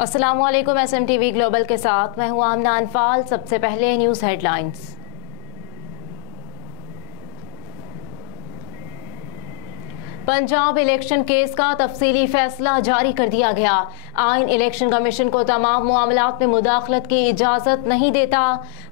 अस्सलामुअलैकुम। SMTV global के साथ मैं हूं आमना अनफाल। सबसे पहले news headlines. Punjab election case का तफसीली फैसला जारी कर दिया गया। आइन इलेक्शन कमीशन को तमाम मामलात में मुदाखलत की इजाज़त नहीं देता।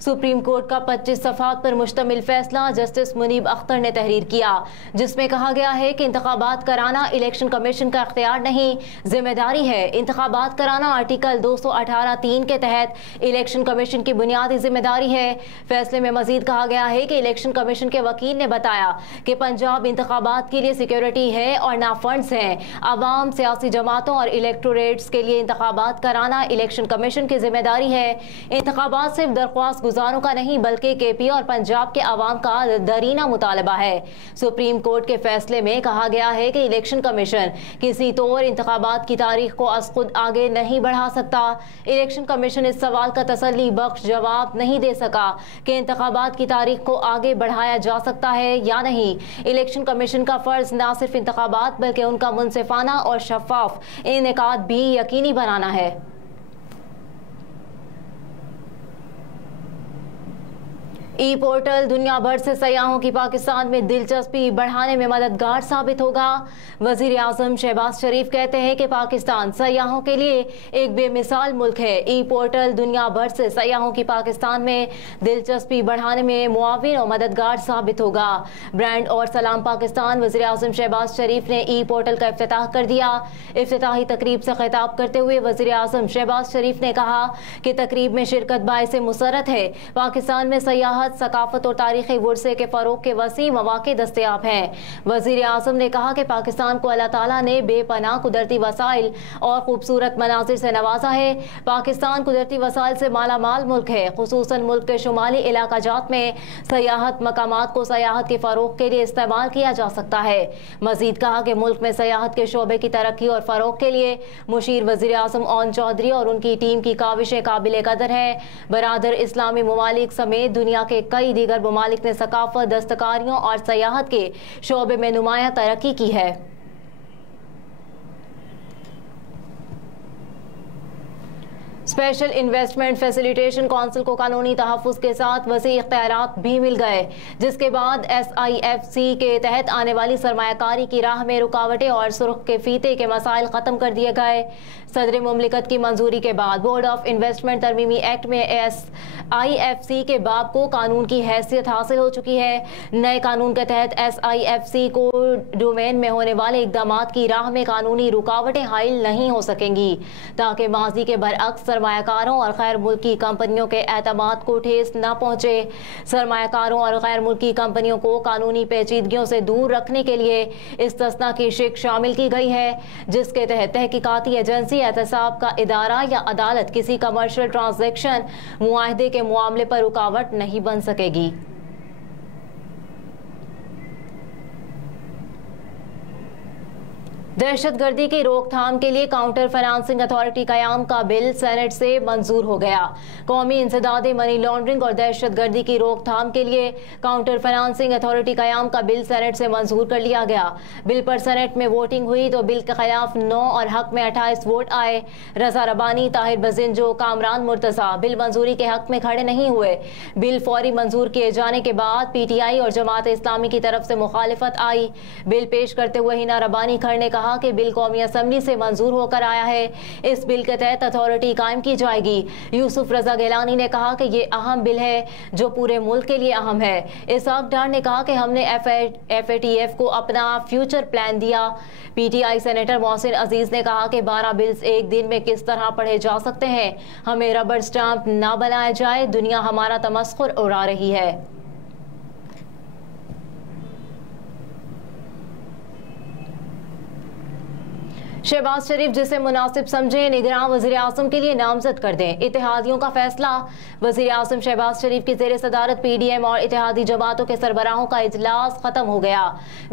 सुप्रीम कोर्ट का 25 सफ़हात पर मुश्तमिल फैसला जस्टिस मुनीब अख्तर ने तहरीर किया, जिसमें कहा गया है कि इंतखाबात कराना इलेक्शन कमीशन का इख्तियार नहीं, जिम्मेदारी है। इंतखाबात कराना आर्टिकल 218(3) के तहत इलेक्शन कमीशन की बुनियादी जिम्मेदारी है। फैसले में मजीद कहा गया है कि इलेक्शन कमीशन के वकील ने बताया कि पंजाब इंतखाबात के लिए सिक्योरिटी है और ना फंड्स हैं। अवाम, सियासी जमातों और इलेक्टोरेट्स के लिए इंतखाबात कराना इलेक्शन कमीशन की जिम्मेदारी है। इंतखाबात सिर्फ दरख्वास्त गुजारों का नहीं बल्कि KP और पंजाब के अवाम का दरीना मुतालबा है। सुप्रीम कोर्ट के फैसले में कहा गया है कि इलेक्शन कमीशन किसी तौर इंतखाबात की तारीख को खुद आगे नहीं बढ़ा सकता। इलेक्शन कमीशन इस सवाल का तसल्ली बख्श जवाब नहीं दे सका कि इंतखाबात की तारीख को आगे बढ़ाया जा सकता है या नहीं। इलेक्शन कमीशन का फर्ज न सिर्फ इंतखाबात बल्कि उनका मुनसिफाना और शफाफ इनेकाद भी यकीनी बनाना है। ई पोर्टल दुनिया भर से सयाहों की पाकिस्तान में दिलचस्पी बढ़ाने में मददगार साबित होगा। वजीर आजम शहबाज शरीफ कहते हैं कि पाकिस्तान सयाहों के लिए एक बेमिसाल मुल्क है। ई पोर्टल दुनिया भर से सयाहों की पाकिस्तान में दिलचस्पी बढ़ाने में मुआविन और मददगार साबित होगा। ब्रांड और सलाम पाकिस्तान वजीर आजम शहबाज शरीफ ने ई पोर्टल का इफ्तिताह कर दिया। इफ्तिताही तकरीब से खिताब करते हुए वजीर आजम शहबाज शरीफ ने कहा कि तकरीब में शिरकत बाइसे मुसरत है। पाकिस्तान में सयाहत, सकाफत और तारीखी वर्से के फरोग के वसी मौके दस्तयाब हैं। वजीर आजम ने कहा कि पाकिस्तान को अल्लाह ताला ने बेपनाह कुदरती वसाइल और खूबसूरत मनाजिर से नवाजा है। पाकिस्तान कुदरती वसाइल से माला माल मुल्क है। खुसूसन मुल्क के शुमाली इलाका जात में सयाहत मकामात को सयाहत के फरोग के लिए इस्तेमाल किया जा सकता है। मजीद कहा कि मुल्क में सयाहत के शोबे की तरक्की और फरोग के लिए मुशीर वजीर आजम ओन चौधरी और उनकी टीम की काविशें काबिल कदर हैं। बरादर इस्लामी ममालिक समेत दुनिया के कई दीगर ममालिक ने सकाफत, दस्तकारियों और सयाहत के शोबे में नुमाया तरक्की की है। स्पेशल इन्वेस्टमेंट फैसिलिटेशन काउंसिल को कानूनी तहफ़्फ़ुज़ के साथ वसी इख्तियारात भी मिल गए, जिसके बाद SIFC के तहत आने वाली सरमायाकारी की राह में रुकावटें और सुर्ख के फीते के मसाइल ख़त्म कर दिए गए। सदर मुमलिकत की मंजूरी के बाद बोर्ड ऑफ इन्वेस्टमेंट तरमीमी एक्ट में SIFC के बाब को कानून की हैसियत हासिल हो चुकी है। नए कानून के तहत SIFC को डोमेन में होने वाले इक़दामात की राह में कानूनी रुकावटें हाइल नहीं हो सकेंगी, ताकि माजी के बरअक्स सरमायाकारों और गैर मुल्की कंपनियों के एतमाद को ठेस न पहुँचे। सरमायाकारों और गैर मुल्की कंपनियों को कानूनी पेचीदगियों से दूर रखने के लिए इस्तिस्ना की शिक शामिल की गई है, जिसके तहत तहकीकाती एजेंसी, एहतसाब का इदारा या अदालत किसी कमर्शियल ट्रांजैक्शन मुआहदे के मामले पर रुकावट नहीं बन सकेगी। दहशतगर्दी की रोकथाम के लिए काउंटर फाइनेंसिंग अथॉरिटी कयाम का बिल सेनेट से मंजूर हो गया। कौमी इंसदाद मनी लॉन्ड्रिंग और दहशतगर्दी की रोकथाम के लिए काउंटर फाइनेंसिंग अथॉरिटी कयाम का बिल सेनेट से मंजूर कर लिया गया। बिल पर सेनेट में वोटिंग हुई तो बिल के खिलाफ 9 और हक में 28 वोट आए। रजा रबानी, ताहिर बजिंजो, कामरान मुर्तजा बिल मंजूरी के हक में खड़े नहीं हुए। बिल फौरी मंजूर किए जाने के बाद PTI और जमात इस्लामी की तरफ से मुखालिफत आई। बिल पेश करते हुए हिना रबानी खर ने कहा कि बिल कौमी असम्बली से मंजूर होकर आया है। इस बिल के तहत अथॉरिटी कायम की जाएगी। यूसुफ रजा गिलानी ने कहा कि ये अहम बिल है जो पूरे मुल्क के लिए अहम है। इसहाक डार ने कहा कि हमने FATF को अपना फ्यूचर प्लान दिया। PTI सेनेटर मोहसिन अजीज ने कहा कि 12 बिल्स एक दिन में किस तरह पढ़े जा सकते हैं। हमें रबर स्टाम्प ना बनाया जाए, दुनिया हमारा तमस्खुर उड़ा रही है। शहबाज शरीफ जिसे मुनासिब समझे निगरान वज़ीर आज़म के लिए नामजद कर दें, इत्तेहादियों का फैसला। वज़ीर आज़म शहबाज शरीफ की ज़ेर सदारत PDM और इत्तेहादी जमातों के सरबराहों का इजलास खत्म हो गया।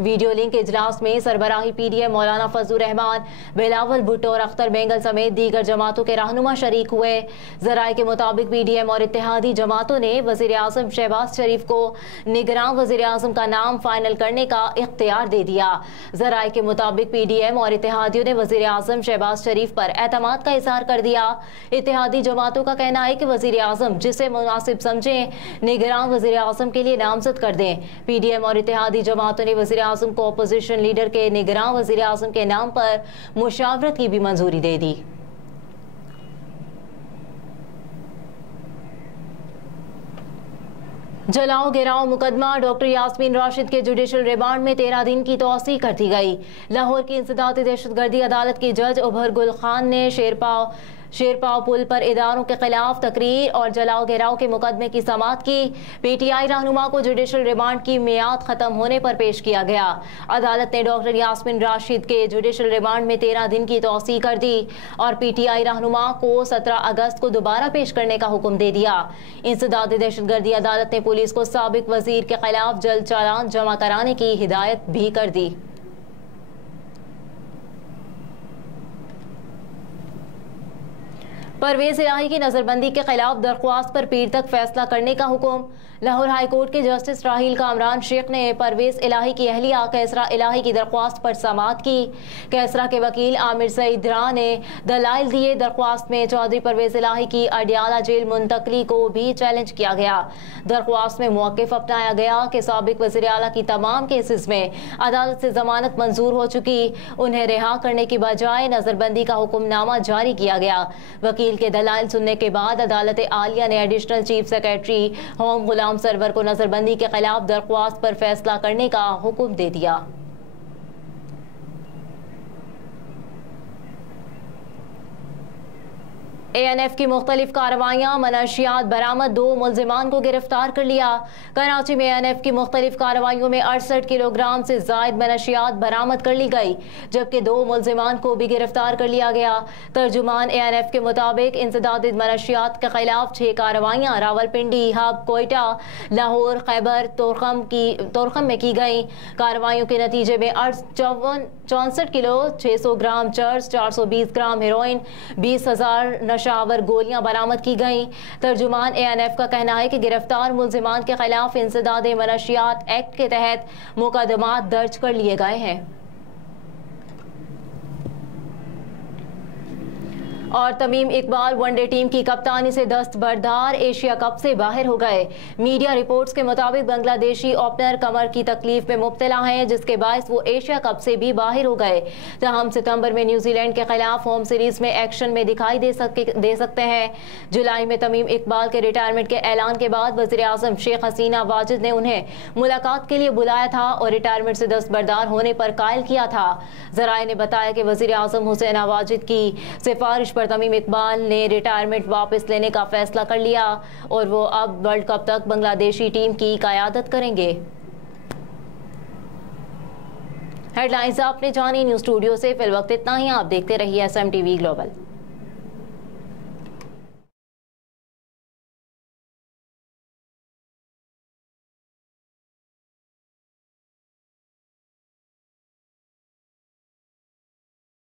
वीडियो लिंक इजलास में सरबराही PDM मौलाना फजलुर रहमान, बिलावल भुट्टो और अख्तर बेंगल समेत दीगर जमातों के रहनुमा शरीक हुए। ज़राए के मुताबिक PDM और इत्तेहादी जमातों ने वज़ीर आज़म शहबाज शरीफ को निगरान वज़ीर आज़म का नाम फाइनल करने का इख्तियार दे दिया। ज़राए के मुताबिक PDM और इत्तेहादियों ने वजीर आजम शहबाज शरीफ पर एतमाद का इजहार कर दिया। इत्तेहादी जमातों का कहना है कि वजीर आजम जिसे मुनासिब समझें निगरान वजीर आजम के लिए नामजद कर दें। PDM और इत्तेहादी जमातों ने वजीर आजम को अपोजिशन लीडर के निगरान वजीर आजम के नाम पर मुशावरत की भी मंजूरी दे दी। जलाओ गिराओ मुकदमा डॉक्टर यास्मीन राशिद के जुडिशल रिमांड में 13 दिन की तौसीक कर दी गई। लाहौर की इंसदादी दहशतगर्दी अदालत की जज उभर गुल खान ने शेरपाव पुल पर इदारों के खिलाफ तकरीर और जलाओ गिराओ के मुकदमे की समाअत की। PTI रहनुमा को जुडिशल रिमांड की मियाद खत्म होने पर पेश किया गया। अदालत ने डॉक्टर यास्मीन राशिद के जुडिशल रिमांड में 13 दिन की तौसीक कर दी और PTI रहनुमा को 17 अगस्त को दोबारा पेश करने का हुक्म दे दिया। इंसदादी दहशतगर्दी अदालत ने पुलिस को साबिक वजीर के खिलाफ जल्द चालान जमा कराने की हिदायत भी कर दी। परवेज इलाही की नजरबंदी के खिलाफ दरख्वास्त पर पीर तक फैसला करने का हुक्म। लाहौर हाई कोर्ट के जस्टिस राहील कामरान शेख ने परवेज इलाही की अहलिया कैसरा इलाही की दरख्वास्त पर समाअत की। कैसरा के वकील आमिर सईद रा ने दलाइल दिए। दरख्वास्त में चौधरी परवेज इलाही की अडियाला जेल मुंतकली को भी चैलेंज किया गया। दरख्वास्त में मौक़िफ़ अपनाया गया कि साबिक वज़ीर आला की तमाम केसेस में अदालत से जमानत मंजूर हो चुकी, उन्हें रिहा करने की बजाय नजरबंदी का हुक्मनामा जारी किया गया। वकील के दलाइल सुनने के बाद अदालत आलिया ने एडिशनल चीफ सेक्रेटरी होम गुलाम सरवर को नजरबंदी के खिलाफ दरख्वास्त पर फैसला करने का हुक्म दे दिया। ANF की मुख्तलिफ कार्रवाइयाँ मनशियात बरामद, 2 मुल्जिमान को गिरफ्तार कर लिया। कराची में ANF की मुख्तलिफ कार्रवाइयों में 68 किलोग्राम से जायद मनशियात बरामद कर ली गई, जबकि 2 मुल्जिमान को भी गिरफ्तार कर लिया गया। तर्जुमान ANF के मुताबिक इंसदादी मनशियात के खिलाफ 6 कार्रवाइयाँ रावलपिंडी, हब, कोयटा, लाहौर, खैबर, तोरखम में की गई। कार्रवाइयों के नतीजे में 64 किलो 600 ग्राम चर्स, 420 ग्राम हेरोइन, 20,000 नशावर गोलियां बरामद की गईं। तर्जुमान ANF का कहना है कि गिरफ्तार मुल्जिमान के खिलाफ इंसदादे मनशियात एक्ट के तहत मुकदमात दर्ज कर लिए गए हैं। और तमीम इकबाल वनडे टीम की कप्तानी से दस्तबरदार, एशिया कप से बाहर हो गए। मीडिया रिपोर्ट्स के मुताबिक बांग्लादेशी ओपनर कमर की तकलीफ में मुब्तला हैं, जिसके बायस वो एशिया कप से भी बाहर हो गए। तहम सितंबर में न्यूजीलैंड के खिलाफ होम सीरीज में एक्शन में दिखाई दे सकते हैं। जुलाई में तमीम इकबाल के रिटायरमेंट के ऐलान के बाद वज़ीर आज़म शेख हसीना वाजिद ने उन्हें मुलाकात के लिए बुलाया था और रिटायरमेंट से दस्तबरदार होने पर कायल किया था। ज़राए ने बताया कि वज़ीर आज़म हुसैन वाजिद की सिफारिश पर तमीम इकबाल ने रिटायरमेंट वापस लेने का फैसला कर लिया और वो अब वर्ल्ड कप तक बांग्लादेशी टीम की क़यादत करेंगे। हेडलाइंस आपने जानी। न्यूज़ स्टूडियो से फिल वक्त इतना ही। आप देखते रहिए SMTV ग्लोबल।